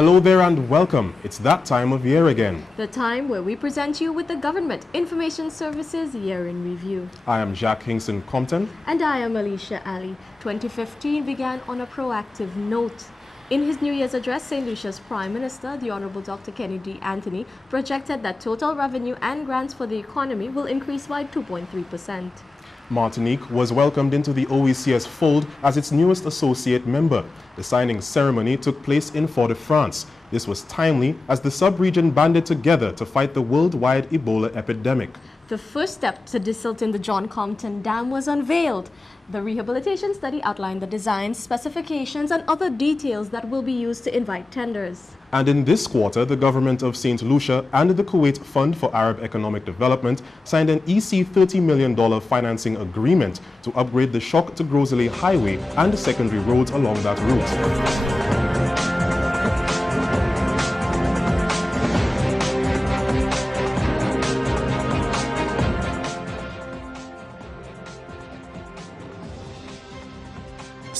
Hello there and welcome. It's that time of year again. The time where we present you with the Government Information Services Year in Review. I am Jack Hingston Compton. And I am Alicia Ali. 2015 began on a proactive note. In his New Year's address, St. Lucia's Prime Minister, the Honorable Dr. Kenny D. Anthony, projected that total revenue and grants for the economy will increase by 2.3%. Martinique was welcomed into the OECS fold as its newest associate member. The signing ceremony took place in Fort-de-France. This was timely as the sub-region banded together to fight the worldwide Ebola epidemic. The first step to desilting the John Compton Dam was unveiled. The rehabilitation study outlined the design, specifications, and other details that will be used to invite tenders. And in this quarter, the Government of Saint Lucia and the Kuwait Fund for Arab Economic Development signed an EC $30 million financing agreement to upgrade the Shock to Grosley Highway and secondary roads along that route.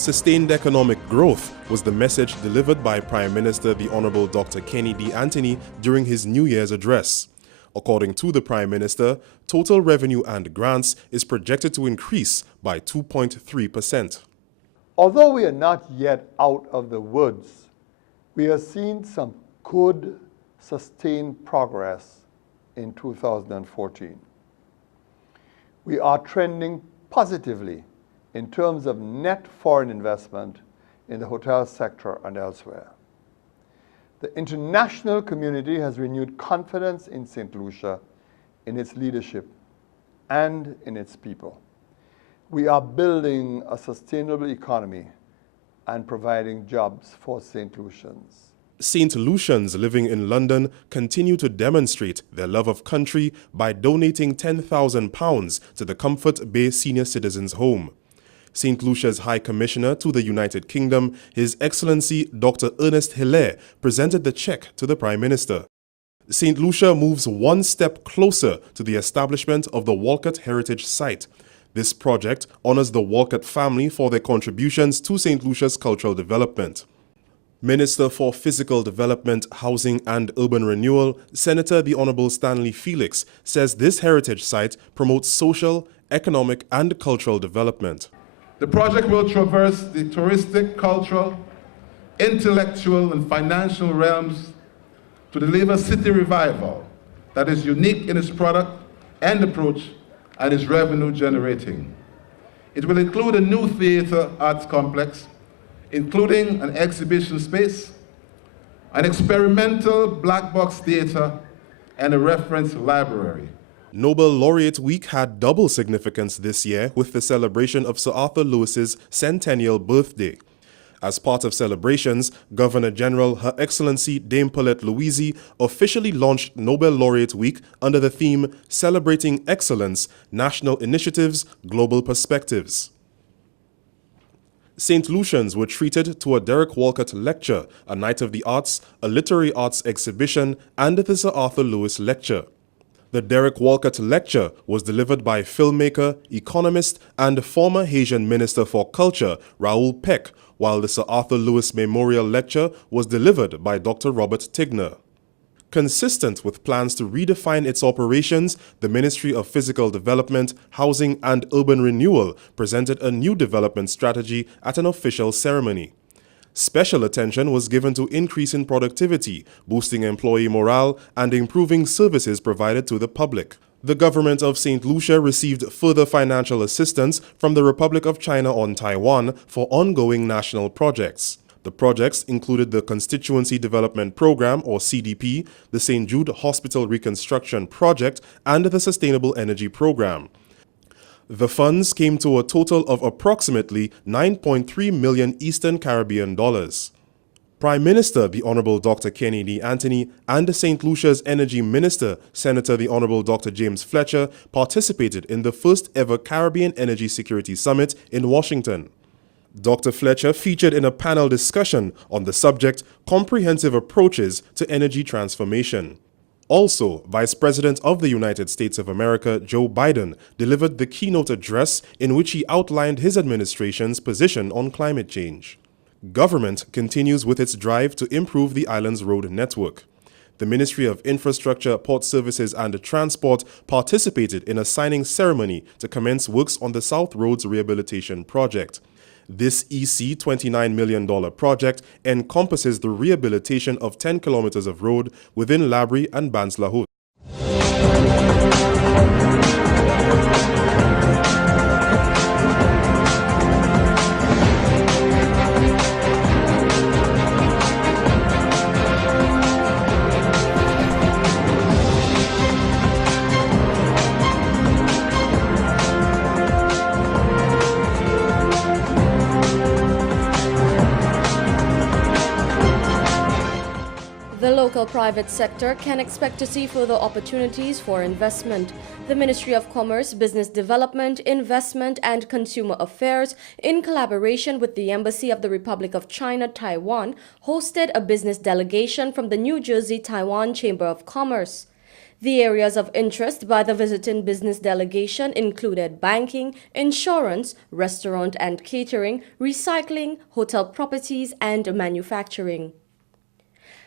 Sustained economic growth was the message delivered by Prime Minister the Honorable Dr. Kenny D. Anthony during his New Year's address. According to the Prime Minister, total revenue and grants is projected to increase by 2.3%. Although we are not yet out of the woods, we have seen some good, sustained progress in 2014. We are trending positively in terms of net foreign investment in the hotel sector and elsewhere. The international community has renewed confidence in St. Lucia, in its leadership, and in its people. We are building a sustainable economy and providing jobs for St. Lucians. St. Lucians living in London continue to demonstrate their love of country by donating £10,000 to the Comfort Bay Senior Citizens Home. St. Lucia's High Commissioner to the United Kingdom, His Excellency Dr. Ernest Hilaire, presented the check to the Prime Minister. St. Lucia moves one step closer to the establishment of the Walcott Heritage Site. This project honors the Walcott family for their contributions to St. Lucia's cultural development. Minister for Physical Development, Housing and Urban Renewal, Senator the Honorable Stanley Felix, says this heritage site promotes social, economic and cultural development. The project will traverse the touristic, cultural, intellectual, and financial realms to deliver city revival that is unique in its product and approach and is revenue generating. It will include a new theatre arts complex, including an exhibition space, an experimental black box theatre, and a reference library. Nobel Laureate Week had double significance this year with the celebration of Sir Arthur Lewis's centennial birthday. As part of celebrations, Governor General Her Excellency Dame Paulette Louise officially launched Nobel Laureate Week under the theme Celebrating Excellence, National Initiatives, Global Perspectives. St. Lucians were treated to a Derek Walcott lecture, a Night of the Arts, a literary arts exhibition, and the Sir Arthur Lewis Lecture. The Derek Walcott Lecture was delivered by filmmaker, economist, and former Haitian Minister for Culture, Raoul Peck, while the Sir Arthur Lewis Memorial Lecture was delivered by Dr. Robert Tigner. Consistent with plans to redefine its operations, the Ministry of Physical Development, Housing and Urban Renewal presented a new development strategy at an official ceremony. Special attention was given to increasing productivity, boosting employee morale, and improving services provided to the public. The Government of St. Lucia received further financial assistance from the Republic of China on Taiwan for ongoing national projects. The projects included the Constituency Development Program, or CDP, the St. Jude Hospital Reconstruction Project, and the Sustainable Energy Program. The funds came to a total of approximately 9.3 million Eastern Caribbean dollars. Prime Minister the Honorable Dr. Kenny D. Anthony and St. Lucia's Energy Minister, Senator the Honorable Dr. James Fletcher, participated in the first ever Caribbean Energy Security Summit in Washington. Dr. Fletcher featured in a panel discussion on the subject Comprehensive Approaches to Energy Transformation. Also, Vice President of the United States of America, Joe Biden, delivered the keynote address in which he outlined his administration's position on climate change. Government continues with its drive to improve the island's road network. The Ministry of Infrastructure, Port Services and Transport participated in a signing ceremony to commence works on the South Roads Rehabilitation Project. This EC $29 million project encompasses the rehabilitation of 10 kilometers of road within Labrie and Banslahut. The local private sector can expect to see further opportunities for investment. The Ministry of Commerce, Business Development, Investment and Consumer Affairs, in collaboration with the Embassy of the Republic of China, Taiwan, hosted a business delegation from the New Jersey Taiwan Chamber of Commerce. The areas of interest by the visiting business delegation included banking, insurance, restaurant and catering, recycling, hotel properties and manufacturing.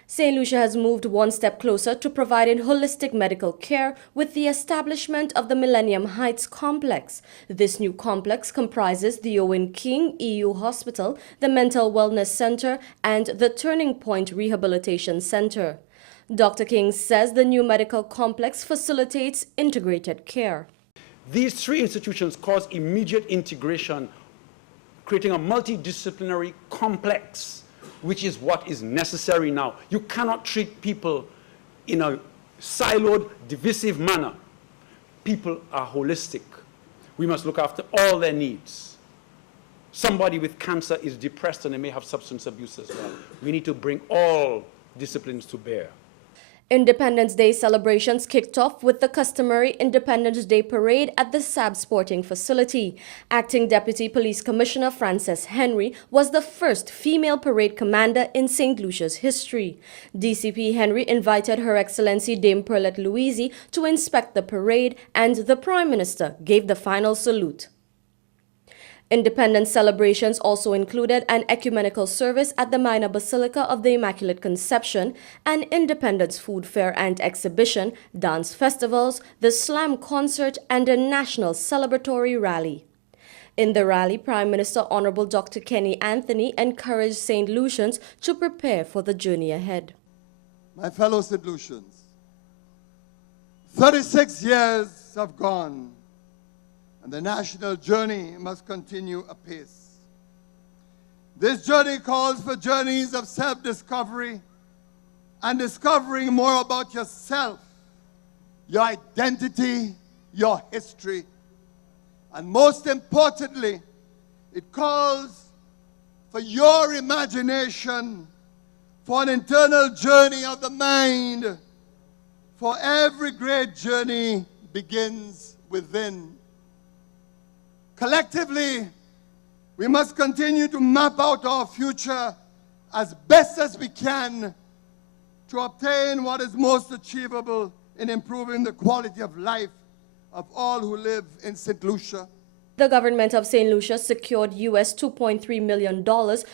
Saint Lucia has moved one step closer to providing holistic medical care with the establishment of the Millennium Heights Complex. This new complex comprises the Owen King EU Hospital, the Mental Wellness Center, and the Turning Point Rehabilitation Center. Dr. King says the new medical complex facilitates integrated care. These three institutions cause immediate integration, creating a multidisciplinary complex, which is what is necessary now. You cannot treat people in a siloed, divisive manner. People are holistic. We must look after all their needs. Somebody with cancer is depressed and they may have substance abuse as well. We need to bring all disciplines to bear. Independence Day celebrations kicked off with the customary Independence Day parade at the SAB Sporting Facility. Acting Deputy Police Commissioner Frances Henry was the first female parade commander in St. Lucia's history. DCP Henry invited Her Excellency Dame Perlette Louise to inspect the parade, and the Prime Minister gave the final salute. Independence celebrations also included an ecumenical service at the Minor Basilica of the Immaculate Conception, an Independence food fair and exhibition, dance festivals, the slam concert, and a national celebratory rally. In the rally, Prime Minister Honorable Dr. Kenny Anthony encouraged St. Lucians to prepare for the journey ahead. My fellow St. Lucians, 36 years have gone, and the national journey must continue apace. This journey calls for journeys of self-discovery and discovering more about yourself, your identity, your history. And most importantly, it calls for your imagination, for an internal journey of the mind. For every great journey begins within. Collectively, we must continue to map out our future as best as we can to obtain what is most achievable in improving the quality of life of all who live in St. Lucia. The government of St. Lucia secured US $2.3 million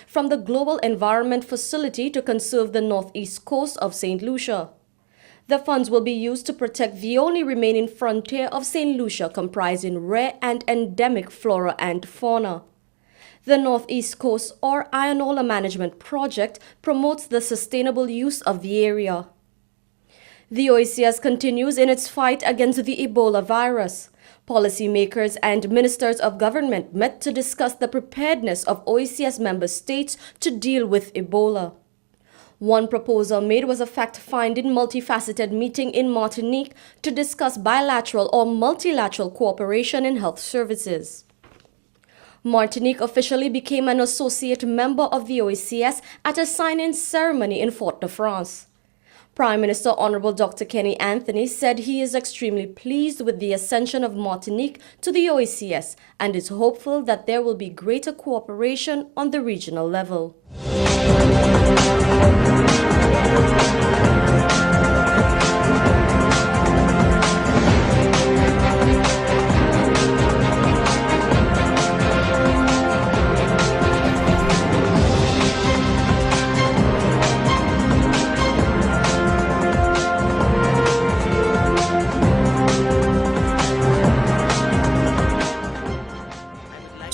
from the Global Environment Facility to conserve the northeast coast of St. Lucia. The funds will be used to protect the only remaining frontier of St. Lucia, comprising rare and endemic flora and fauna. The Northeast Coast or Ionola Management Project promotes the sustainable use of the area. The OECS continues in its fight against the Ebola virus. Policymakers and ministers of government met to discuss the preparedness of OECS member states to deal with Ebola. One proposal made was a fact-finding, multifaceted meeting in Martinique to discuss bilateral or multilateral cooperation in health services. Martinique officially became an associate member of the OECS at a signing ceremony in Fort-de-France. Prime Minister Honorable Dr. Kenny Anthony said he is extremely pleased with the ascension of Martinique to the OECS and is hopeful that there will be greater cooperation on the regional level.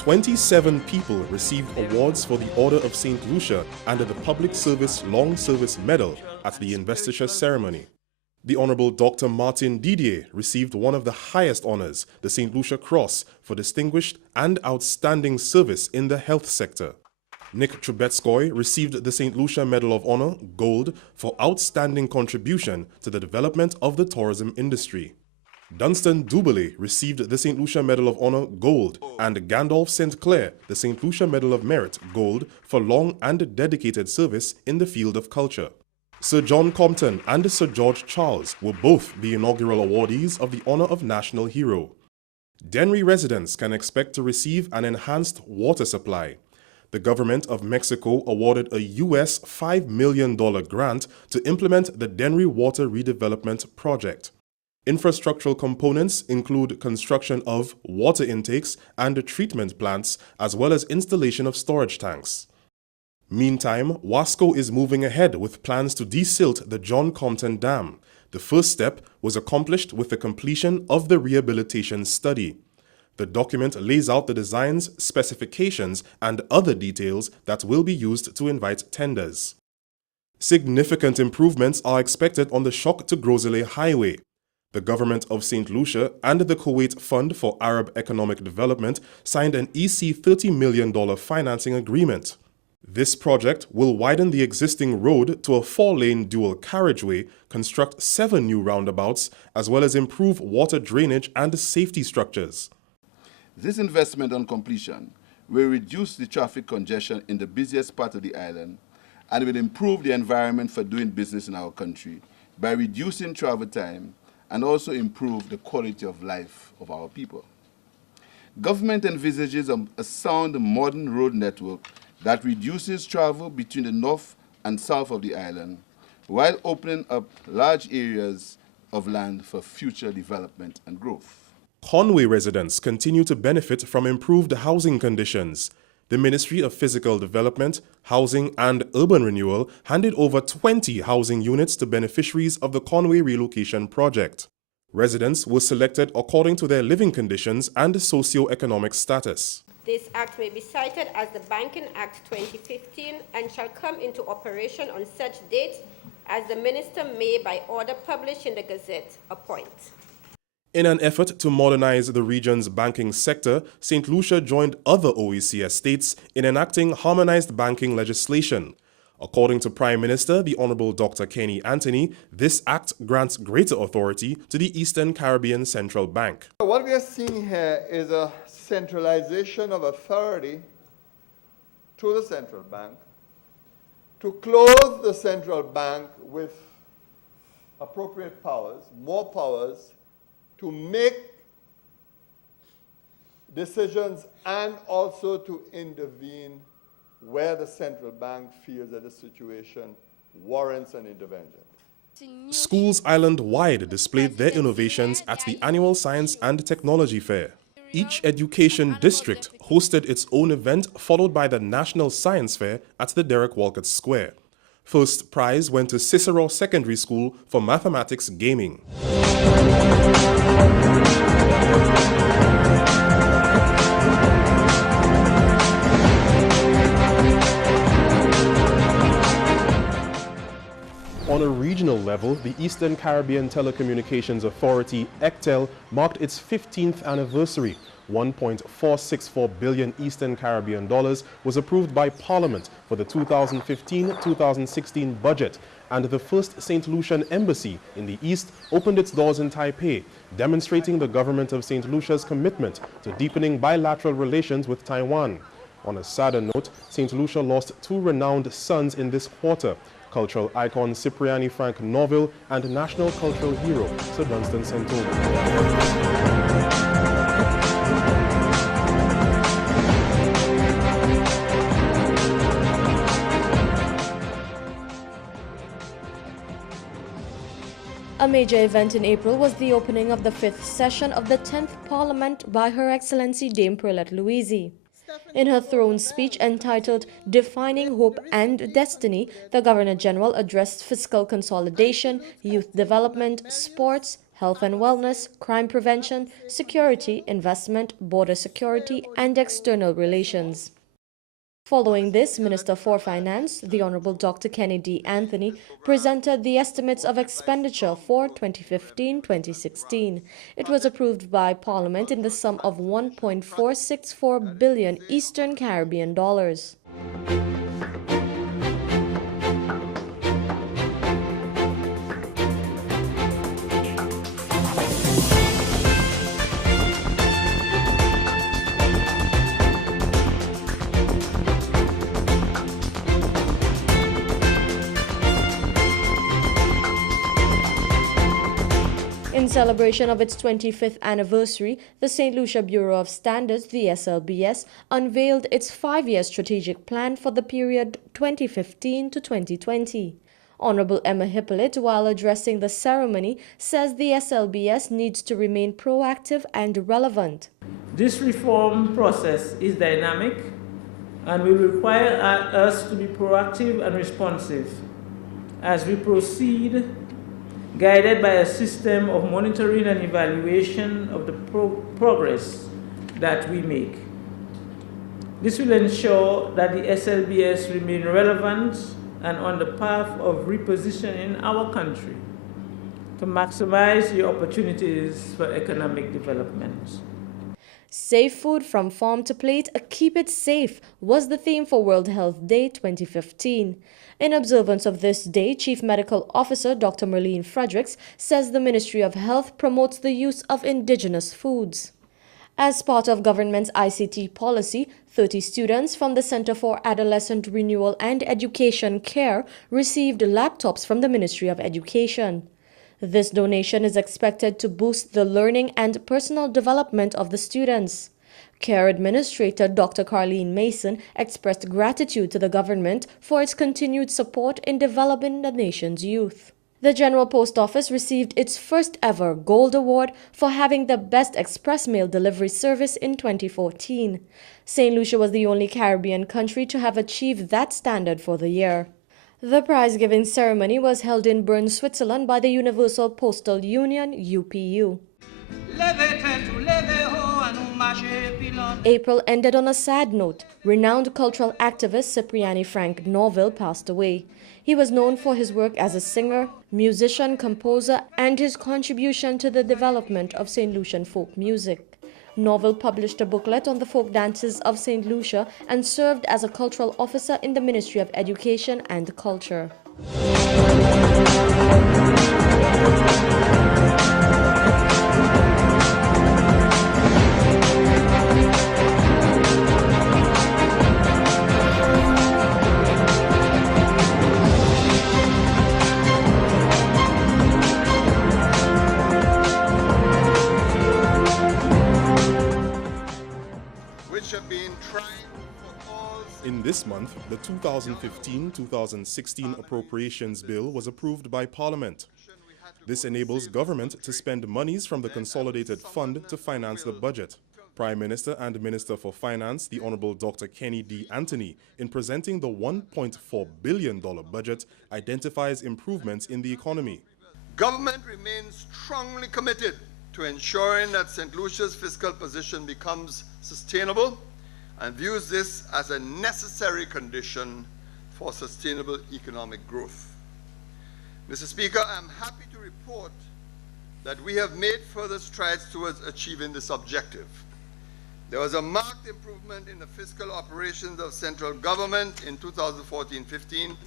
27 people received awards for the Order of Saint Lucia and the Public Service Long Service Medal at the investiture ceremony. The Honorable Dr. Martin Didier received one of the highest honors, the Saint Lucia Cross, for distinguished and outstanding service in the health sector. Nick Trubetskoy received the Saint Lucia Medal of Honor, Gold, for outstanding contribution to the development of the tourism industry. Dunstan Dubele received the Saint Lucia Medal of Honor, Gold, and Gandalf St. Clair the Saint Lucia Medal of Merit, Gold, for long and dedicated service in the field of culture. Sir John Compton and Sir George Charles were both the inaugural awardees of the Honor of National Hero. Dennery residents can expect to receive an enhanced water supply. The government of Mexico awarded a US $5 million grant to implement the Dennery Water Redevelopment Project. Infrastructural components include construction of water intakes and treatment plants, as well as installation of storage tanks. Meantime, Wasco is moving ahead with plans to desilt the John Compton Dam. The first step was accomplished with the completion of the rehabilitation study. The document lays out the designs, specifications, and other details that will be used to invite tenders. Significant improvements are expected on the Shock to Grozele Highway. The Government of Saint Lucia and the Kuwait Fund for Arab Economic Development signed an EC $30 million financing agreement. This project will widen the existing road to a 4-lane dual carriageway, construct 7 new roundabouts, as well as improve water drainage and safety structures. This investment on completion will reduce the traffic congestion in the busiest part of the island and will improve the environment for doing business in our country by reducing travel time and also improve the quality of life of our people. Government envisages a sound modern road network that reduces travel between the north and south of the island while opening up large areas of land for future development and growth. Conway residents continue to benefit from improved housing conditions. The Ministry of Physical Development, Housing and Urban Renewal handed over 20 housing units to beneficiaries of the Conway Relocation Project. Residents were selected according to their living conditions and socio-economic status. This act may be cited as the Banking Act 2015 and shall come into operation on such date as the Minister may, by order published in the Gazette, appoint. In an effort to modernize the region's banking sector, St. Lucia joined other OECS states in enacting harmonized banking legislation. According to Prime Minister the Honorable Dr. Kenny Anthony, this act grants greater authority to the Eastern Caribbean Central Bank. What we are seeing here is a centralization of authority to the central bank to clothe the central bank with appropriate powers, more powers, to make decisions and also to intervene where the central bank feels that the situation warrants an intervention. Schools island-wide displayed their innovations at the annual Science and Technology Fair. Each education district hosted its own event, followed by the National Science Fair at the Derek Walcott Square. First prize went to Cicero Secondary School for mathematics gaming. On a regional level, the Eastern Caribbean Telecommunications Authority, ECTEL, marked its 15th anniversary. $1.464 billion Eastern Caribbean dollars was approved by Parliament for the 2015-2016 budget, and the first St. Lucian embassy in the East opened its doors in Taipei, demonstrating the government of St. Lucia's commitment to deepening bilateral relations with Taiwan. On a sadder note, St. Lucia lost 2 renowned sons in this quarter: cultural icon Cipriani Frank Norville and national cultural hero Sir Dunstan Sentomo. A major event in April was the opening of the 5th session of the 10th Parliament by Her Excellency Dame Perlette Louise. In her throne speech entitled Defining Hope and Destiny, the Governor-General addressed fiscal consolidation, youth development, sports, health and wellness, crime prevention, security, investment, border security, and external relations. Following this, Minister for Finance, the Honorable Dr. Kennedy Anthony, presented the estimates of expenditure for 2015-2016. It was approved by Parliament in the sum of $1.464 billion Eastern Caribbean dollars. In celebration of its 25th anniversary, the St. Lucia Bureau of Standards, the SLBS, unveiled its 5-year strategic plan for the period 2015 to 2020. Honorable Emma Hippolyte, while addressing the ceremony, says the SLBS needs to remain proactive and relevant. This reform process is dynamic and will require us to be proactive and responsive as we proceed, guided by a system of monitoring and evaluation of the progress that we make. This will ensure that the SLBS remain relevant and on the path of repositioning our country to maximize the opportunities for economic development. Safe food from farm to plate, keep it safe, was the theme for World Health Day 2015. In observance of this day, Chief Medical Officer Dr. Merlene Fredericks says the Ministry of Health promotes the use of indigenous foods. As part of government's ICT policy, 30 students from the Center for Adolescent Renewal and Education Care received laptops from the Ministry of Education. This donation is expected to boost the learning and personal development of the students. Care Administrator Dr. Carleen Mason expressed gratitude to the government for its continued support in developing the nation's youth. The General Post Office received its first ever Gold Award for having the best express mail delivery service in 2014. St. Lucia was the only Caribbean country to have achieved that standard for the year. The prize-giving ceremony was held in Bern, Switzerland by the Universal Postal Union, UPU. April ended on a sad note. Renowned cultural activist Cipriani Frank Norville passed away. He was known for his work as a singer, musician, composer, and his contribution to the development of St. Lucian folk music. Norville published a booklet on the folk dances of St. Lucia and served as a cultural officer in the Ministry of Education and Culture. In this month, the 2015-2016 Appropriations Bill was approved by Parliament. This enables government to spend monies from the Consolidated Fund to finance the budget. Prime Minister and Minister for Finance, the Honorable Dr. Kennedy Anthony, in presenting the $1.4 billion budget, identifies improvements in the economy. Government remains strongly committed to ensuring that St. Lucia's fiscal position becomes sustainable and views this as a necessary condition for sustainable economic growth. Mr. Speaker, I'm happy to report that we have made further strides towards achieving this objective. There was a marked improvement in the fiscal operations of central government in 2014-15,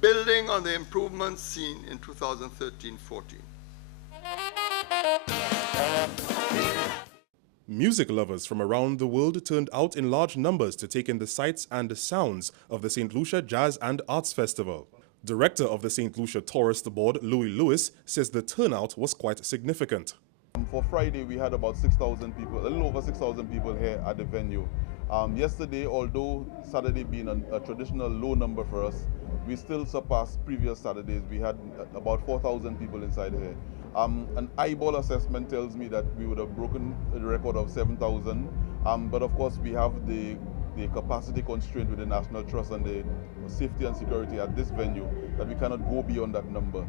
building on the improvements seen in 2013-14. Music lovers from around the world turned out in large numbers to take in the sights and sounds of the St. Lucia Jazz and Arts Festival. Director of the St. Lucia Tourist Board, Louis Lewis, says the turnout was quite significant. For Friday, we had about 6,000 people, a little over 6,000 people here at the venue. Yesterday, although Saturday being a traditional low number for us, we still surpassed previous Saturdays. We had about 4,000 people inside here. An eyeball assessment tells me that we would have broken the record of 7,000, but of course we have the capacity constraint with the National Trust and the safety and security at this venue that we cannot go beyond that number.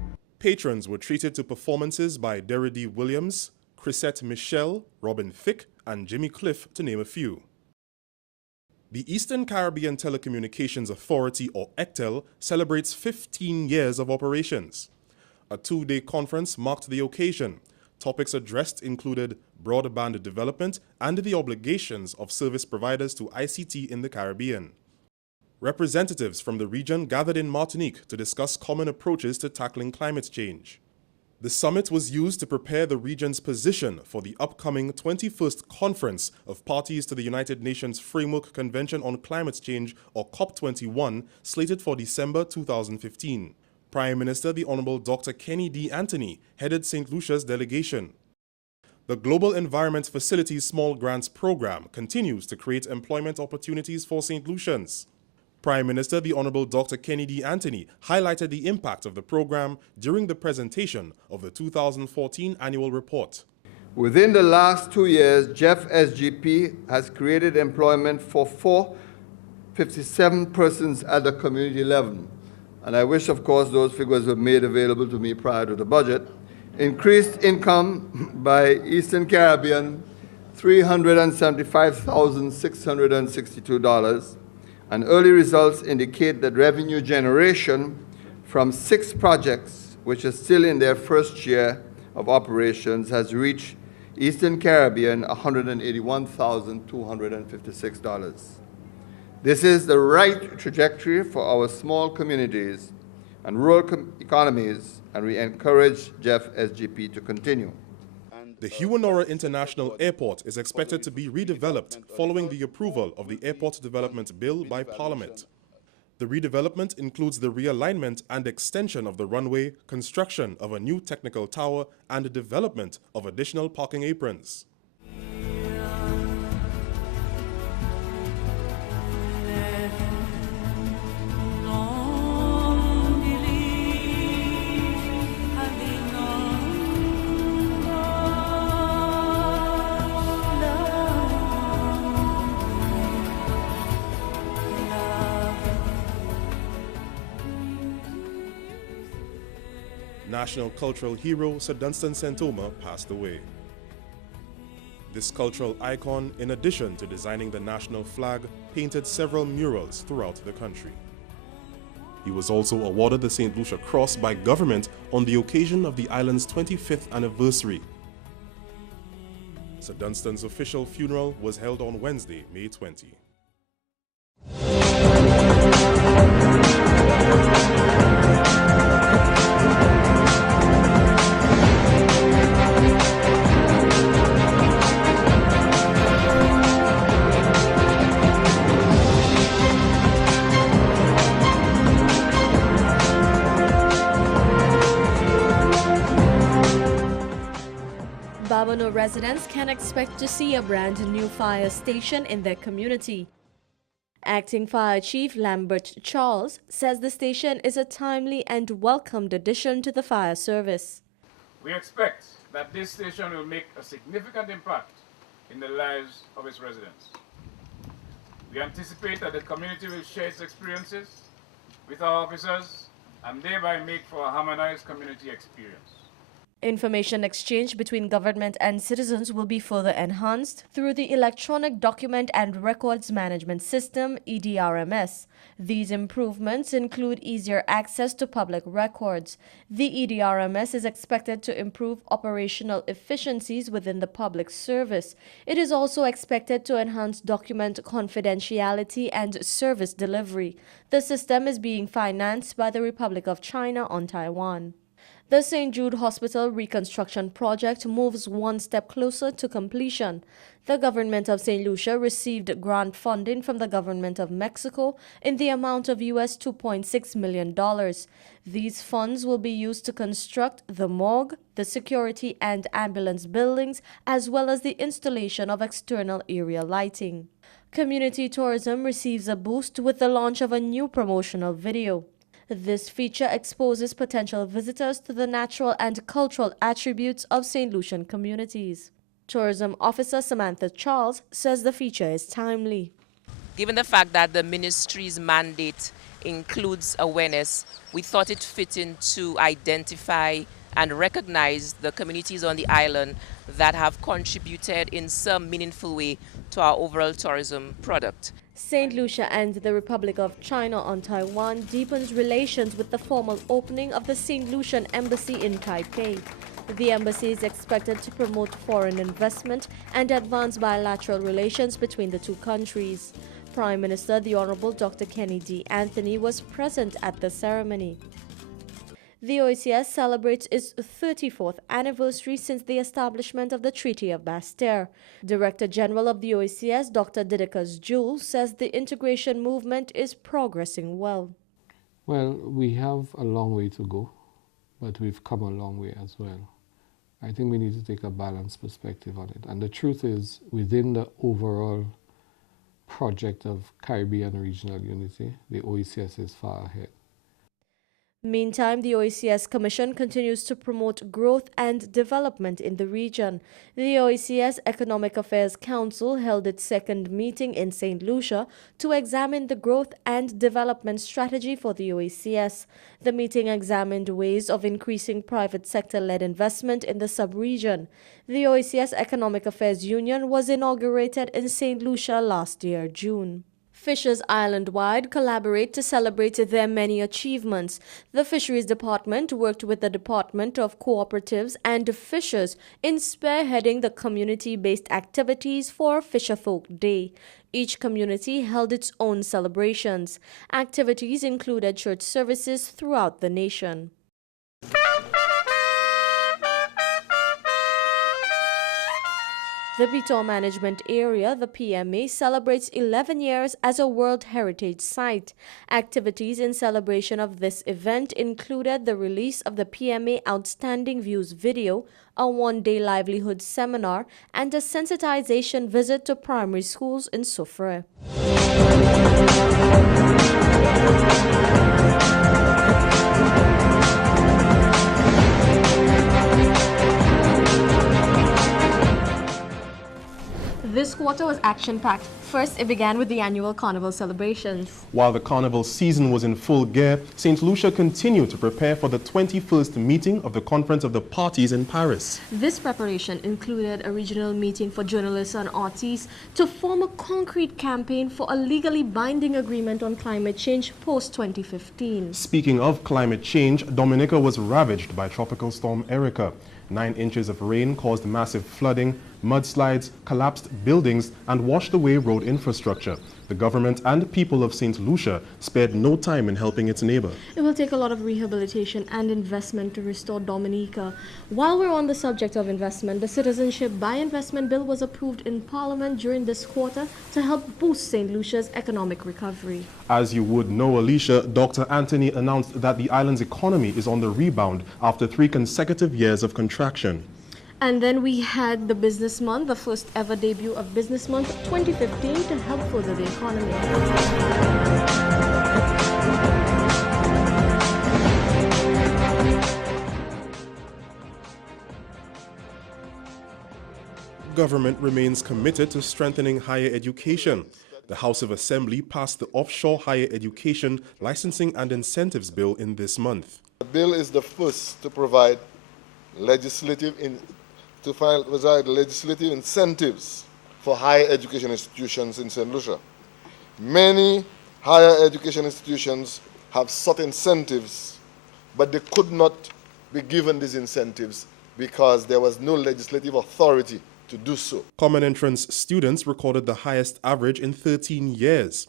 Patrons were treated to performances by Derry Williams, Chrisette Michelle, Robin Thicke, and Jimmy Cliff, to name a few. The Eastern Caribbean Telecommunications Authority, or ECTEL, celebrates 15 years of operations. A two-day conference marked the occasion. Topics addressed included broadband development and the obligations of service providers to ICT in the Caribbean. Representatives from the region gathered in Martinique to discuss common approaches to tackling climate change. The summit was used to prepare the region's position for the upcoming 21st Conference of Parties to the United Nations Framework Convention on Climate Change, or COP21, slated for December 2015. Prime Minister the Honorable Dr. Kenny D. Anthony headed St. Lucia's delegation. The Global Environment Facilities Small Grants Program continues to create employment opportunities for St. Lucians. Prime Minister the Honorable Dr. Kenny D. Anthony highlighted the impact of the program during the presentation of the 2014 annual report. Within the last 2 years, Jeff SGP has created employment for 457 persons at the community level. And I wish, of course, those figures were made available to me prior to the budget. Increased income by Eastern Caribbean, $375,662. And early results indicate that revenue generation from 6 projects, which are still in their first year of operations, has reached Eastern Caribbean $181,256. This is the right trajectory for our small communities and rural economies, and we encourage Jeff SGP to continue. The Huonora International Airport is expected to be redeveloped following the approval of the Airport Development Bill by Parliament. The redevelopment includes the realignment and extension of the runway, construction of a new technical tower, and the development of additional parking aprons. National cultural hero Sir Dunstan Santoma passed away. This cultural icon, in addition to designing the national flag, painted several murals throughout the country. He was also awarded the St. Lucia Cross by government on the occasion of the island's 25th anniversary. Sir Dunstan's official funeral was held on Wednesday, May 20. Babonneau residents can expect to see a brand new fire station in their community. Acting Fire Chief Lambert Charles says the station is a timely and welcomed addition to the fire service. We expect that this station will make a significant impact in the lives of its residents. We anticipate that the community will share its experiences with our officers and thereby make for a harmonized community experience. Information exchange between government and citizens will be further enhanced through the Electronic Document and Records Management System, EDRMS. These improvements include easier access to public records. The EDRMS is expected to improve operational efficiencies within the public service. It is also expected to enhance document confidentiality and service delivery. The system is being financed by the Republic of China on Taiwan. The St. Jude Hospital reconstruction project moves one step closer to completion. The Government of Saint Lucia received grant funding from the Government of Mexico in the amount of US $2.6 million. These funds will be used to construct the morgue, the security and ambulance buildings, as well as the installation of external area lighting. Community tourism receives a boost with the launch of a new promotional video. This feature exposes potential visitors to the natural and cultural attributes of St. Lucian communities. Tourism Officer Samantha Charles says the feature is timely. Given the fact that the ministry's mandate includes awareness, we thought it fitting to identify and recognize the communities on the island that have contributed in some meaningful way to our overall tourism product. Saint Lucia and the Republic of China on Taiwan deepens relations with the formal opening of the Saint Lucian Embassy in Taipei. The embassy is expected to promote foreign investment and advance bilateral relations between the two countries. Prime Minister the Honorable Dr. Kenny D. Anthony was present at the ceremony. The OECS celebrates its 34th anniversary since the establishment of the Treaty of Bastille. Director General of the OECS, Dr. Didacus Jules, says the integration movement is progressing well. Well, we have a long way to go, but we've come a long way as well. I think we need to take a balanced perspective on it. And the truth is, within the overall project of Caribbean regional unity, the OECS is far ahead. Meantime, the OECS Commission continues to promote growth and development in the region. The OECS Economic Affairs Council held its second meeting in St. Lucia to examine the growth and development strategy for the OECS. The meeting examined ways of increasing private sector-led investment in the sub-region. The OECS Economic Affairs Union was inaugurated in St. Lucia last year, June. Fishers island-wide collaborate to celebrate their many achievements. The Fisheries Department worked with the Department of Cooperatives and Fishers in spearheading the community-based activities for Fisherfolk Day. Each community held its own celebrations. Activities included church services throughout the nation. The Beton Management Area, the PMA, celebrates 11 years as a World Heritage Site. Activities in celebration of this event included the release of the PMA Outstanding Views video, a one-day livelihood seminar, and a sensitization visit to primary schools in Soufrière. This quarter was action-packed. First, it began with the annual Carnival celebrations. While the Carnival season was in full gear, St. Lucia continued to prepare for the 21st meeting of the Conference of the Parties in Paris. This preparation included a regional meeting for journalists and artists to form a concrete campaign for a legally binding agreement on climate change post-2015. Speaking of climate change, Dominica was ravaged by Tropical Storm Erica. 9 inches of rain caused massive flooding, mudslides, collapsed buildings, and washed away road infrastructure. The government and people of St. Lucia spared no time in helping its neighbor. It will take a lot of rehabilitation and investment to restore Dominica. While we're on the subject of investment, the Citizenship by Investment Bill was approved in Parliament during this quarter to help boost St. Lucia's economic recovery. As you would know, Alicia, Dr. Anthony announced that the island's economy is on the rebound after 3 consecutive years of contraction. And then we had the Business Month, the first ever debut of Business Month 2015 to help further the economy. Government remains committed to strengthening higher education. The House of Assembly passed the Offshore Higher Education Licensing and Incentives Bill in this month. The bill is the first to provide legislative incentives for higher education institutions in St. Lucia. Many higher education institutions have sought incentives, but they could not be given these incentives because there was no legislative authority to do so. Common entrance students recorded the highest average in 13 years.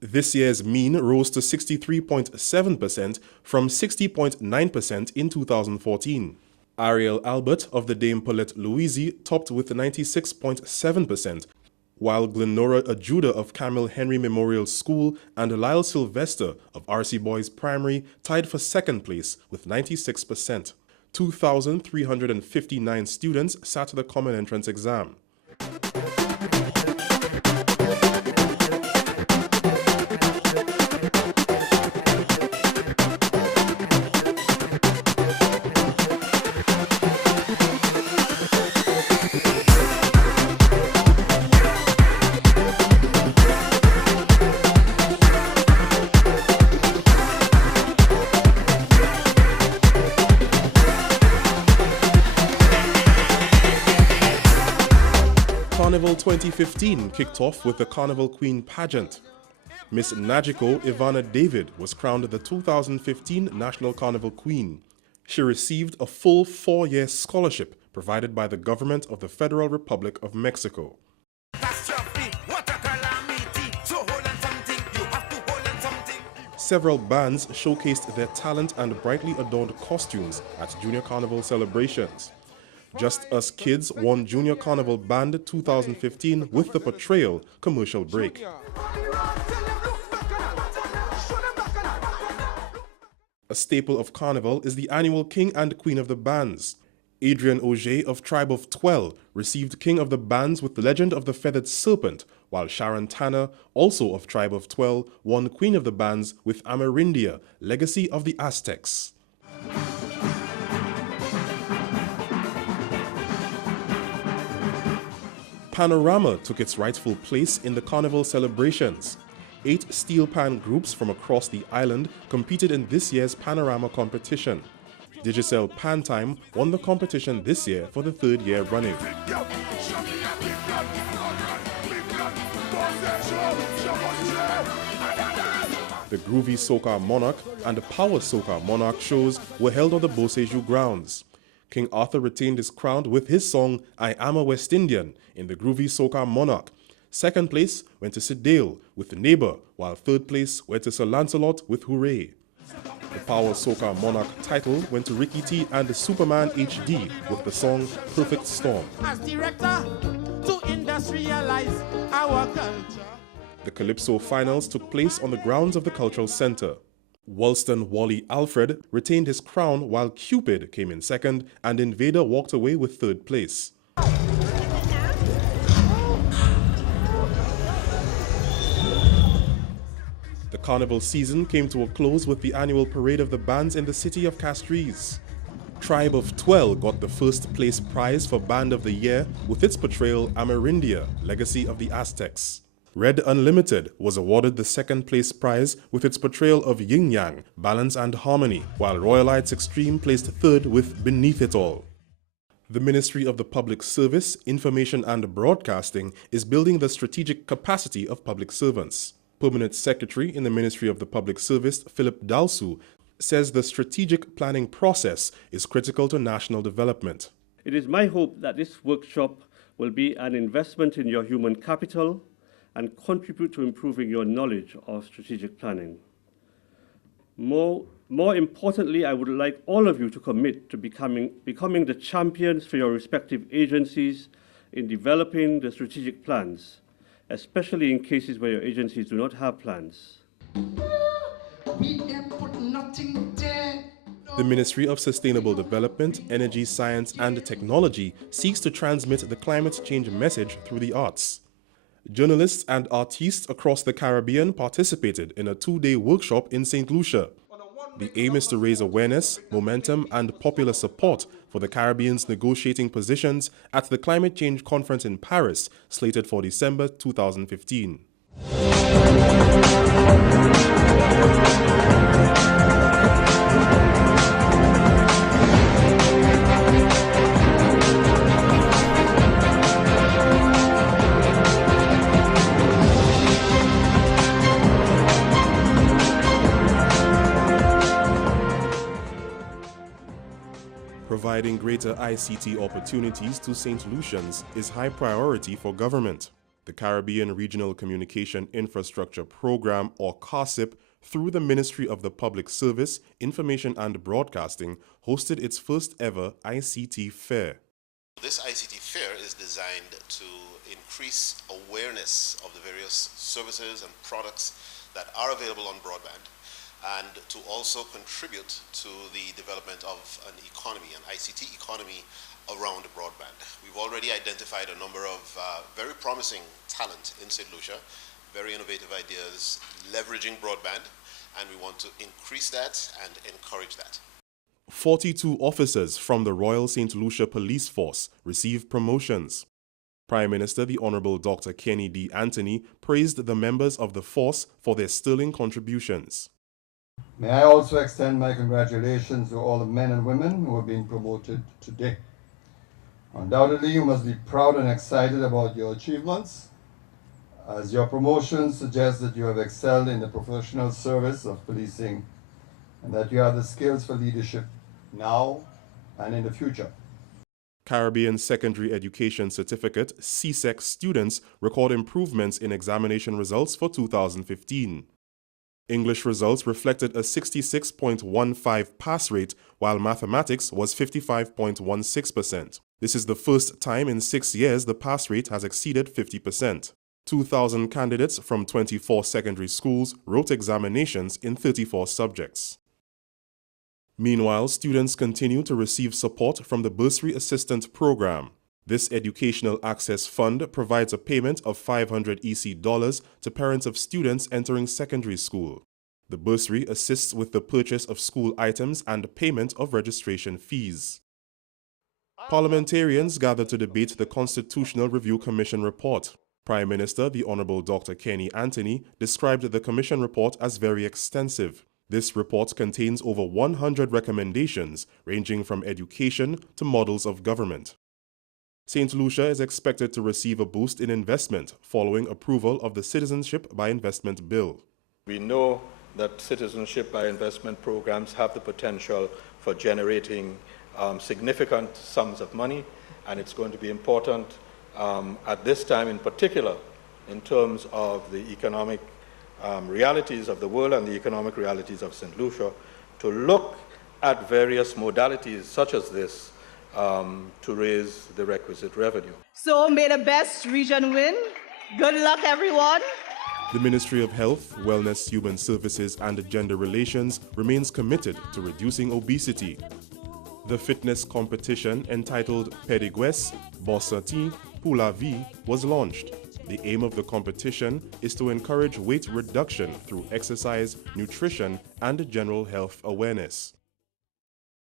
This year's mean rose to 63.7% from 60.9% in 2014. Ariel Albert of the Dame Paulette Louisi topped with 96.7%, while Glenora Ajuda of Camille Henry Memorial School and Lyle Sylvester of RC Boys Primary tied for second place with 96%. 2,359 students sat the common entrance exam. Carnival 2015 kicked off with the Carnival Queen pageant. Miss Najiko Ivana David was crowned the 2015 National Carnival Queen. She received a full 4-year scholarship provided by the government of the Federal Republic of Mexico. Several bands showcased their talent and brightly adorned costumes at Junior Carnival celebrations. Just Us Kids won Junior Carnival Band 2015 with the portrayal commercial break. A staple of Carnival is the annual King and Queen of the Bands. Adrian Auger of Tribe of 12 received King of the Bands with the Legend of the Feathered Serpent, while Sharon Tanner, also of Tribe of 12, won Queen of the Bands with Amerindia, Legacy of the Aztecs. Panorama took its rightful place in the Carnival celebrations. 8 steel pan groups from across the island competed in this year's Panorama competition. Digicel Pantime won the competition this year for the 3rd year running. The Groovy Soca Monarch and the Power Soca Monarch shows were held on the Beausejour grounds. King Arthur retained his crown with his song I Am a West Indian in the Groovy Soca Monarch. Second place went to Sidale with Neighbor, while third place went to Sir Lancelot with Hooray. The Power Soca Monarch title went to Ricky T and the Superman HD with the song Perfect Storm. As director to industrialize our culture. The Calypso finals took place on the grounds of the Cultural Center. Wollston Wally Alfred retained his crown while Cupid came in second and Invader walked away with third place. The carnival season came to a close with the annual parade of the bands in the city of Castries. Tribe of 12 got the first place prize for Band of the Year with its portrayal Amerindia, Legacy of the Aztecs. Red Unlimited was awarded the second place prize with its portrayal of Yin Yang, Balance and Harmony, while Royalites Extreme placed third with Beneath It All. The Ministry of the Public Service, Information and Broadcasting is building the strategic capacity of public servants. Permanent Secretary in the Ministry of the Public Service, Philip Dalsu, says the strategic planning process is critical to national development. It is my hope that this workshop will be an investment in your human capital and contribute to improving your knowledge of strategic planning. More importantly, I would like all of you to commit to becoming the champions for your respective agencies in developing the strategic plans, especially in cases where your agencies do not have plans. The Ministry of Sustainable Development, Energy, Science and Technology seeks to transmit the climate change message through the arts. Journalists and artists across the Caribbean participated in a 2-day workshop in Saint Lucia. The aim is to raise awareness, momentum, and popular support for the Caribbean's negotiating positions at the Climate Change Conference in Paris, slated for December 2015. Providing greater ICT opportunities to St. Lucians is high priority for government. The Caribbean Regional Communication Infrastructure Program, or CARSIP, through the Ministry of the Public Service, Information and Broadcasting, hosted its first ever ICT Fair. This ICT Fair is designed to increase awareness of the various services and products that are available on broadband, and to also contribute to the development of an economy, an ICT economy around broadband. We've already identified a number of very promising talent in St. Lucia, very innovative ideas leveraging broadband, and we want to increase that and encourage that. 42 officers from the Royal St. Lucia Police Force received promotions. Prime Minister the Honourable Dr. Kenny D. Anthony praised the members of the force for their sterling contributions. May I also extend my congratulations to all the men and women who have been promoted today. Undoubtedly, you must be proud and excited about your achievements, as your promotion suggests that you have excelled in the professional service of policing and that you have the skills for leadership now and in the future. Caribbean Secondary Education Certificate (CSEC) students record improvements in examination results for 2015. English results reflected a 66.15 pass rate, while mathematics was 55.16%. This is the first time in 6 years the pass rate has exceeded 50%. 2,000 candidates from 24 secondary schools wrote examinations in 34 subjects. Meanwhile, students continue to receive support from the Bursary Assistant Program. This Educational Access Fund provides a payment of $500 EC to parents of students entering secondary school. The bursary assists with the purchase of school items and payment of registration fees. Parliamentarians gathered to debate the Constitutional Review Commission report. Prime Minister, the Honorable Dr. Kenny Anthony, described the Commission report as very extensive. This report contains over 100 recommendations ranging from education to models of government. St. Lucia is expected to receive a boost in investment following approval of the Citizenship by Investment Bill. We know that citizenship by investment programs have the potential for generating significant sums of money, and it's going to be important at this time in particular in terms of the economic realities of the world and the economic realities of St. Lucia to look at various modalities such as this to raise the requisite revenue. So may the best region win. Good luck, everyone. The Ministry of Health, Wellness, Human Services and Gender Relations remains committed to reducing obesity. The fitness competition entitled Pédigues, Bossati, Pour la Vie was launched. The aim of the competition is to encourage weight reduction through exercise, nutrition, and general health awareness.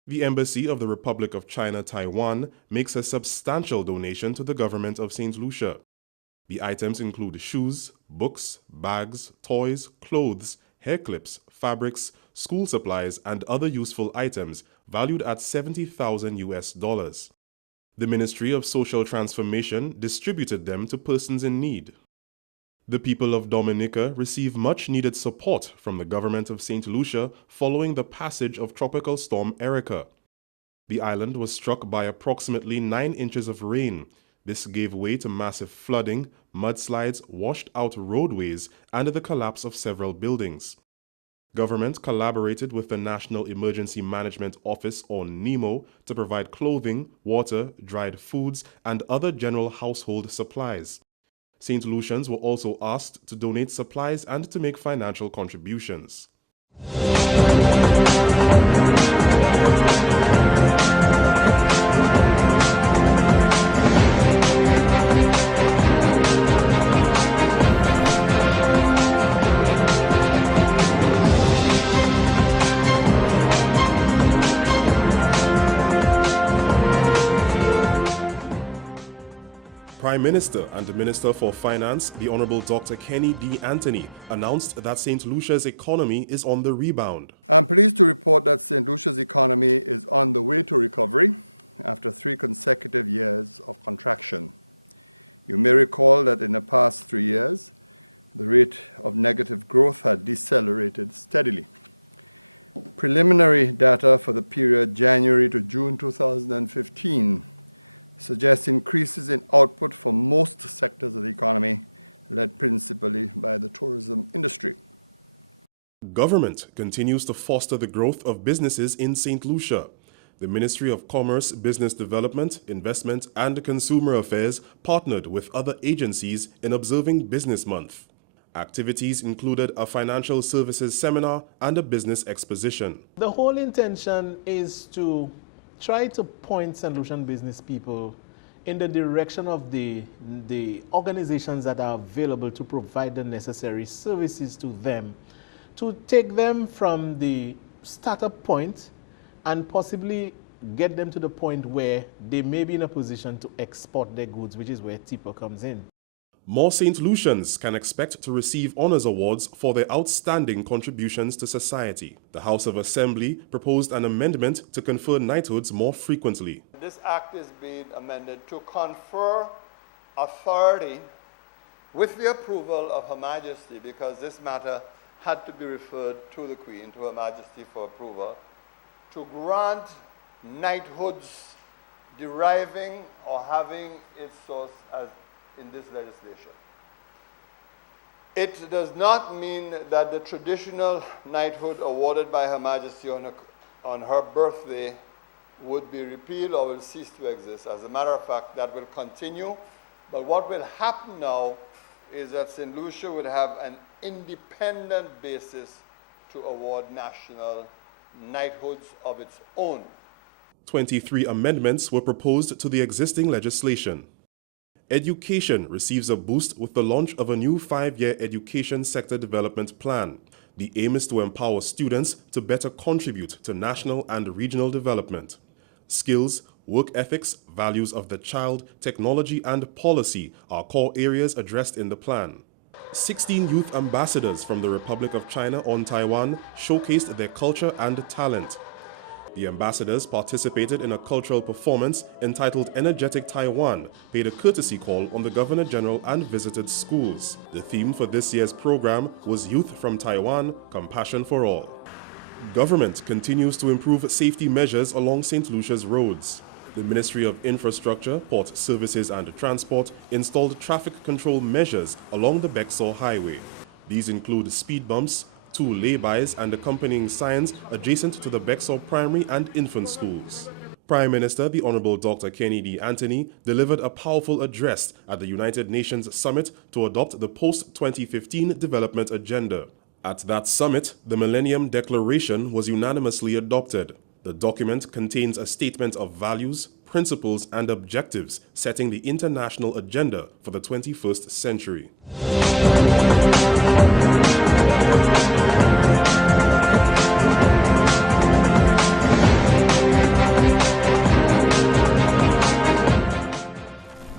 The Embassy of the Republic of China, Taiwan makes a substantial donation to the Government of Saint Lucia. The items include shoes, books, bags, toys, clothes, hair clips, fabrics, school supplies, and other useful items valued at $70,000. The Ministry of Social Transformation distributed them to persons in need. The people of Dominica receive much-needed support from the Government of Saint Lucia following the passage of Tropical Storm Erica. The island was struck by approximately 9 inches of rain. This gave way to massive flooding, mudslides, washed-out roadways, and the collapse of several buildings. Government collaborated with the National Emergency Management Office, or NEMO, to provide clothing, water, dried foods, and other general household supplies. St. Lucians were also asked to donate supplies and to make financial contributions. Prime Minister and the Minister for Finance, the Honorable Dr. Kenny D. Anthony, announced that St. Lucia's economy is on the rebound. Government continues to foster the growth of businesses in St. Lucia. The Ministry of Commerce, Business Development, Investment, and Consumer Affairs partnered with other agencies in observing Business Month. Activities included a financial services seminar and a business exposition. The whole intention is to try to point St. Lucian business people in the direction of the organizations that are available to provide the necessary services to them, to take them from the startup point and possibly get them to the point where they may be in a position to export their goods, which is where TIPA comes in. More St. Lucians can expect to receive honors awards for their outstanding contributions to society. The House of Assembly proposed an amendment to confer knighthoods more frequently. This act is being amended to confer authority with the approval of Her Majesty, because this matter had to be referred to the Queen, to Her Majesty for approval, to grant knighthoods deriving or having its source as in this legislation. It does not mean that the traditional knighthood awarded by Her Majesty on her birthday would be repealed or will cease to exist. As a matter of fact, that will continue. But what will happen now is that St. Lucia would have an independent basis to award national knighthoods of its own. 23 amendments were proposed to the existing legislation. Education receives a boost with the launch of a new 5-year education sector development plan. The aim is to empower students to better contribute to national and regional development. Skills, work ethics, values of the child, technology, and policy are core areas addressed in the plan. 16 youth ambassadors from the Republic of China on Taiwan showcased their culture and talent. The ambassadors participated in a cultural performance entitled Energetic Taiwan, paid a courtesy call on the Governor General and visited schools. The theme for this year's program was Youth from Taiwan, Compassion for All. Government continues to improve safety measures along St. Lucia's roads. The Ministry of Infrastructure, Port Services and Transport installed traffic control measures along the Bexor Highway. These include speed bumps, 2 laybys and accompanying signs adjacent to the Bexor Primary and Infant Schools. Prime Minister the Honorable Dr. Kenny D. Anthony delivered a powerful address at the United Nations Summit to adopt the post-2015 development agenda. At that summit, the Millennium Declaration was unanimously adopted. The document contains a statement of values, principles, and objectives setting the international agenda for the 21st century.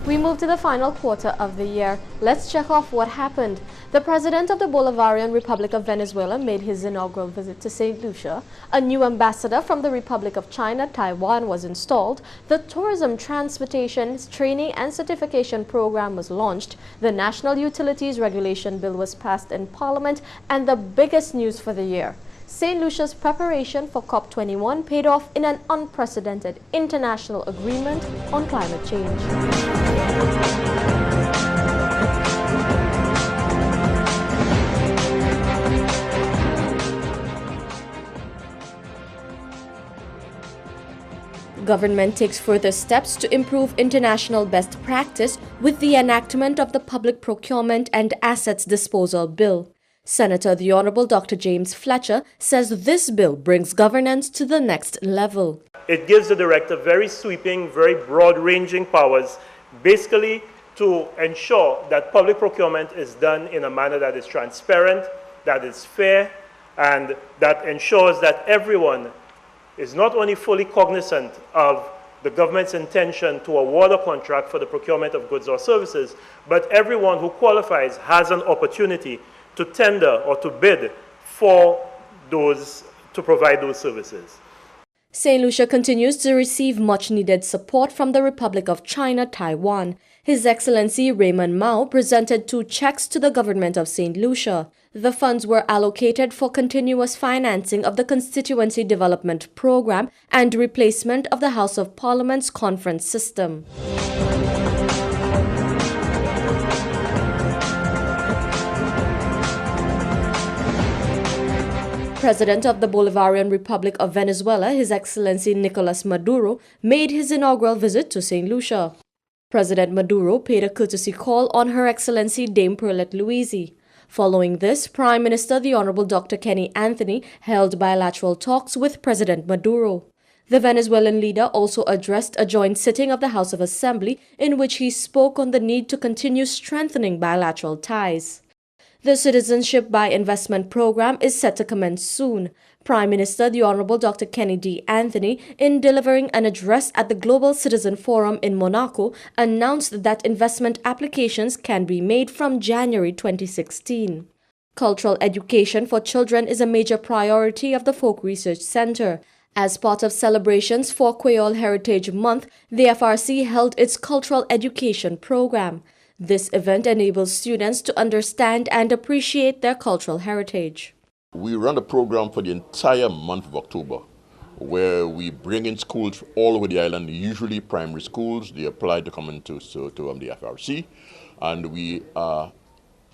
We move to the final quarter of the year. Let's check off what happened. The President of the Bolivarian Republic of Venezuela made his inaugural visit to St. Lucia. A new ambassador from the Republic of China, Taiwan, was installed. The Tourism, Transportation, Training and Certification Program was launched. The National Utilities Regulation Bill was passed in Parliament. And the biggest news for the year: St. Lucia's preparation for COP21 paid off in an unprecedented international agreement on climate change. Government takes further steps to improve international best practice with the enactment of the Public Procurement and Assets Disposal Bill. Senator the Honorable Dr. James Fletcher says this bill brings governance to the next level. It gives the director very sweeping, very broad-ranging powers, basically to ensure that public procurement is done in a manner that is transparent, that is fair, and that ensures that everyone is not only fully cognizant of the government's intention to award a contract for the procurement of goods or services, but everyone who qualifies has an opportunity to tender or to bid for those, to provide those services. St. Lucia continues to receive much-needed support from the Republic of China, Taiwan. His Excellency Raymond Mao presented 2 checks to the government of St. Lucia. The funds were allocated for continuous financing of the Constituency Development Program and replacement of the House of Parliament's conference system. President of the Bolivarian Republic of Venezuela, His Excellency Nicolas Maduro, made his inaugural visit to St. Lucia. President Maduro paid a courtesy call on Her Excellency Dame Perlet Louise. Following this, Prime Minister the Honorable Dr. Kenny Anthony held bilateral talks with President Maduro. The Venezuelan leader also addressed a joint sitting of the House of Assembly in which he spoke on the need to continue strengthening bilateral ties. The Citizenship by Investment program is set to commence soon. Prime Minister the Honorable Dr. Kenny D. Anthony, in delivering an address at the Global Citizen Forum in Monaco, announced that investment applications can be made from January 2016. Cultural education for children is a major priority of the Folk Research Center. As part of celebrations for Creole Heritage Month, the FRC held its cultural education program. This event enables students to understand and appreciate their cultural heritage. We run a program for the entire month of October, where we bring in schools all over the island, usually primary schools. They apply to come into the FRC, and we are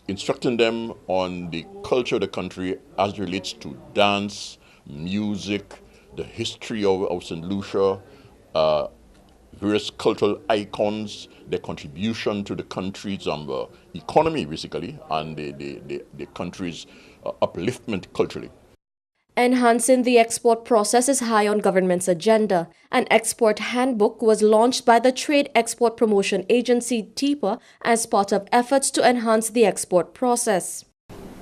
instructing them on the culture of the country as it relates to dance, music, the history of Saint Lucia, various cultural icons, their contribution to the country's economy, basically, and the country's upliftment culturally. Enhancing the export process is high on government's agenda. An export handbook was launched by the Trade Export Promotion Agency, TIPA, as part of efforts to enhance the export process.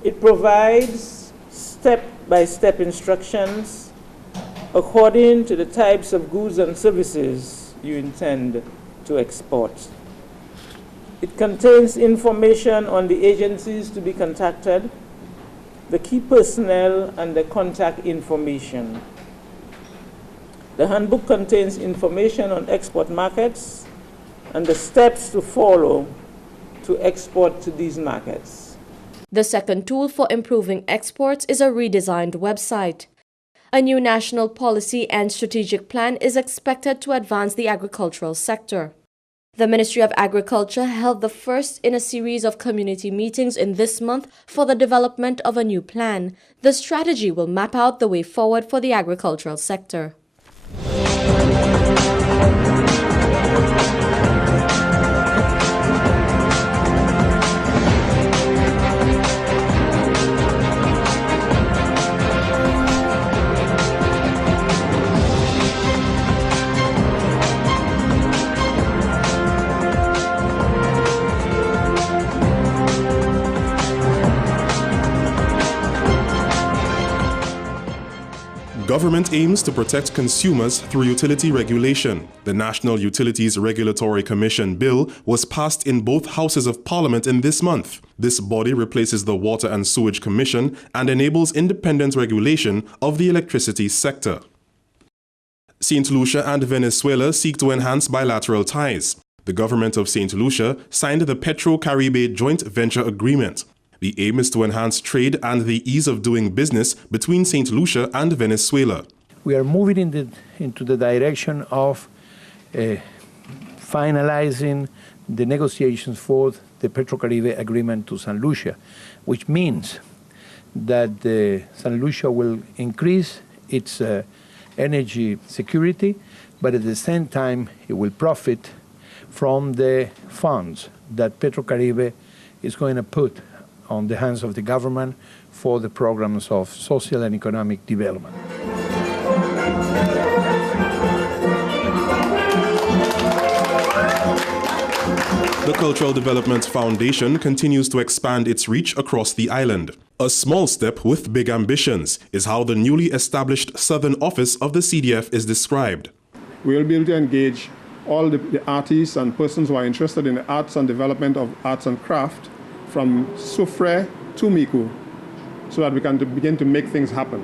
It provides step-by-step instructions according to the types of goods and services you intend to export. It contains information on the agencies to be contacted, the key personnel, and the contact information. The handbook contains information on export markets and the steps to follow to export to these markets. The second tool for improving exports is a redesigned website. A new national policy and strategic plan is expected to advance the agricultural sector. The Ministry of Agriculture held the first in a series of community meetings in this month for the development of a new plan. The strategy will map out the way forward for the agricultural sector. Government aims to protect consumers through utility regulation. The National Utilities Regulatory Commission bill was passed in both houses of Parliament in this month. This body replaces the Water and Sewage Commission and enables independent regulation of the electricity sector. Saint Lucia and Venezuela seek to enhance bilateral ties. The Government of Saint Lucia signed the Petro-Caribe Joint Venture Agreement. The aim is to enhance trade and the ease of doing business between Saint Lucia and Venezuela. We are moving into the direction of finalizing the negotiations for the Petro-Caribe agreement to Saint Lucia, which means that Saint Lucia will increase its energy security, but at the same time it will profit from the funds that Petro-Caribe is going to put on the hands of the government for the programs of social and economic development. The Cultural Development Foundation continues to expand its reach across the island. A small step with big ambitions is how the newly established Southern Office of the CDF is described. We will be able to engage all the artists and persons who are interested in the arts and development of arts and craft from Soufre to Miku, so that we can begin to make things happen.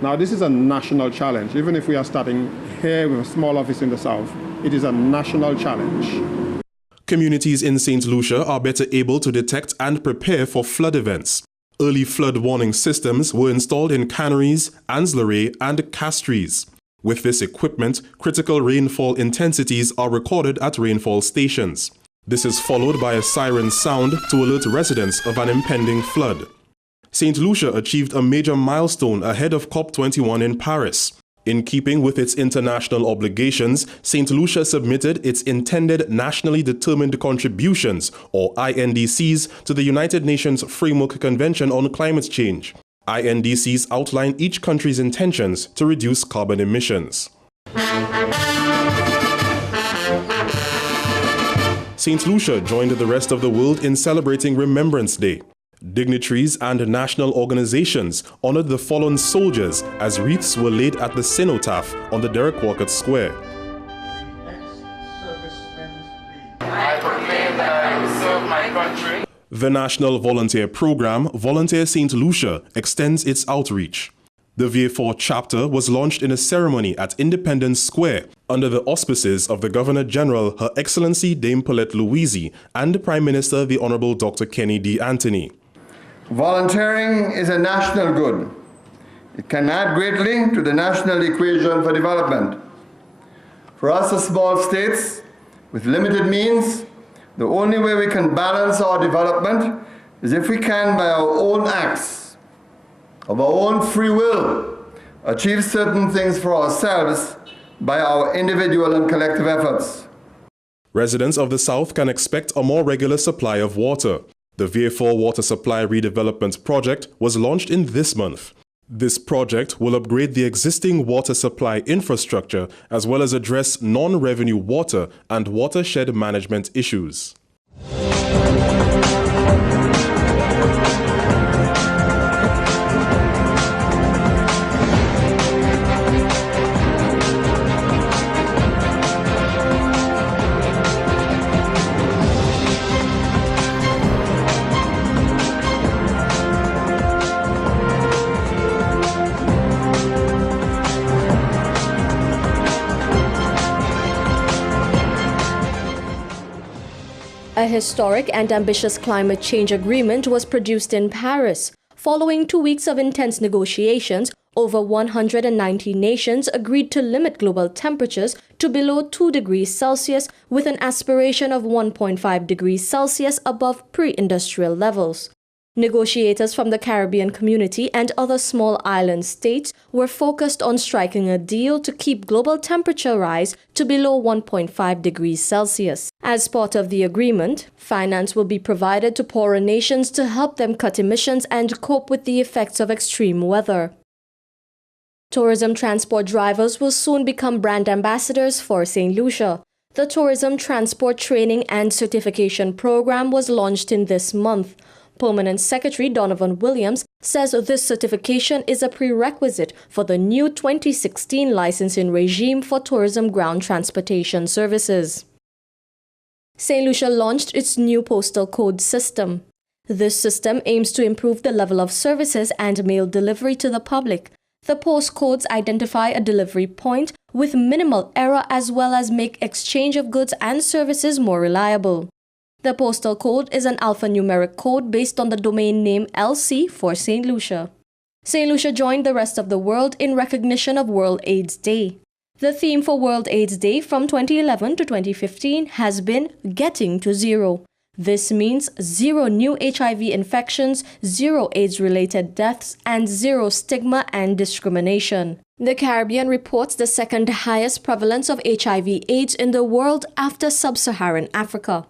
Now, this is a national challenge. Even if we are starting here with a small office in the south, it is a national challenge. Communities in St. Lucia are better able to detect and prepare for flood events. Early flood warning systems were installed in canneries, ancillary, and castries. With this equipment, critical rainfall intensities are recorded at rainfall stations. This is followed by a siren sound to alert residents of an impending flood. St. Lucia achieved a major milestone ahead of COP21 in Paris. In keeping with its international obligations, St. Lucia submitted its intended nationally determined contributions, or INDCs, to the United Nations Framework Convention on Climate Change. INDCs outline each country's intentions to reduce carbon emissions. St. Lucia joined the rest of the world in celebrating Remembrance Day. Dignitaries and national organizations honored the fallen soldiers as wreaths were laid at the cenotaph on the Derek Walcott Square. I proclaim that I will serve my country. The national volunteer program, Volunteer Saint Lucia, extends its outreach. The VA4 chapter was launched in a ceremony at Independence Square under the auspices of the Governor-General, Her Excellency Dame Paulette Louise, and Prime Minister the Honorable Dr. Kenny D. Anthony. Volunteering is a national good. It can add greatly to the national equation for development. For us as small states with limited means, the only way we can balance our development is if we can, by our own acts, of our own free will, achieve certain things for ourselves by our individual and collective efforts. Residents of the South can expect a more regular supply of water. The VA4 Water Supply Redevelopment Project was launched in this month. This project will upgrade the existing water supply infrastructure as well as address non-revenue water and watershed management issues. A historic and ambitious climate change agreement was produced in Paris. Following 2 weeks of intense negotiations, over 190 nations agreed to limit global temperatures to below 2 degrees Celsius with an aspiration of 1.5 degrees Celsius above pre-industrial levels. Negotiators from the Caribbean community and other small island states were focused on striking a deal to keep global temperature rise to below 1.5 degrees Celsius. As part of the agreement, finance will be provided to poorer nations to help them cut emissions and cope with the effects of extreme weather. Tourism transport drivers will soon become brand ambassadors for Saint Lucia. The Tourism Transport Training and Certification Program was launched in this month. Permanent Secretary Donovan Williams says this certification is a prerequisite for the new 2016 licensing regime for tourism ground transportation services. Saint Lucia launched its new postal code system. This system aims to improve the level of services and mail delivery to the public. The postcodes identify a delivery point with minimal error as well as make exchange of goods and services more reliable. The postal code is an alphanumeric code based on the domain name LC for Saint Lucia. Saint Lucia joined the rest of the world in recognition of World AIDS Day. The theme for World AIDS Day from 2011 to 2015 has been Getting to Zero. This means 0 new HIV infections, 0 AIDS-related deaths, and 0 stigma and discrimination. The Caribbean reports the second highest prevalence of HIV/AIDS in the world after sub-Saharan Africa.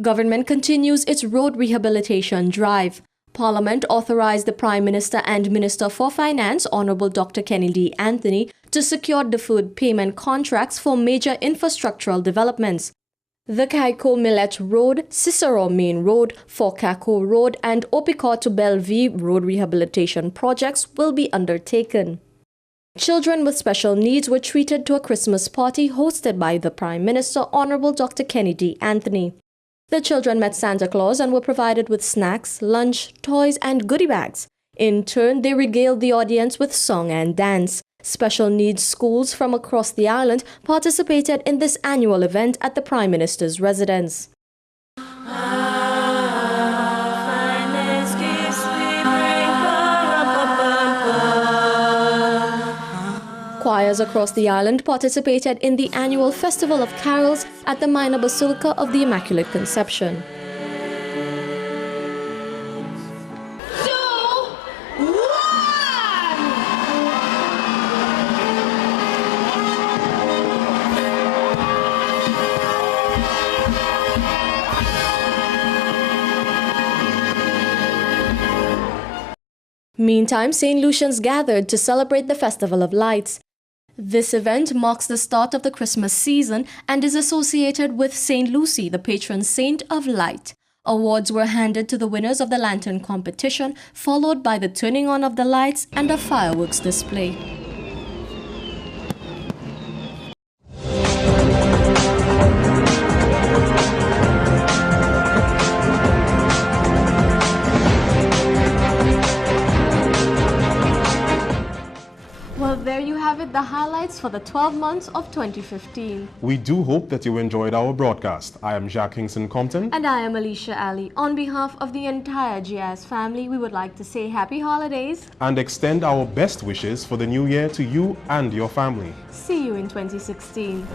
Government continues its road rehabilitation drive. Parliament authorized the Prime Minister and Minister for Finance, Honorable Dr. Kenny D. Anthony, to secure deferred payment contracts for major infrastructural developments. The Kaiko Millet Road, Cicero Main Road, Fort-Kako Road, and Opicot to Bellevue road rehabilitation projects will be undertaken. Children with special needs were treated to a Christmas party hosted by the Prime Minister, Honorable Dr. Kenny D. Anthony. The children met Santa Claus and were provided with snacks, lunch, toys, and goodie bags. In turn, they regaled the audience with song and dance. Special needs schools from across the island participated in this annual event at the Prime Minister's residence. Choirs across the island participated in the annual Festival of Carols at the Minor Basilica of the Immaculate Conception. Meantime, St. Lucians gathered to celebrate the Festival of Lights. This event marks the start of the Christmas season and is associated with St. Lucy, the patron saint of light. Awards were handed to the winners of the lantern competition, followed by the turning on of the lights and a fireworks display. Well, there you have it, the highlights for the 12 months of 2015. We do hope that you enjoyed our broadcast. I am Jacques Kingston Compton. And I am Alicia Ali. On behalf of the entire GIS family, we would like to say happy holidays. And extend our best wishes for the new year to you and your family. See you in 2016.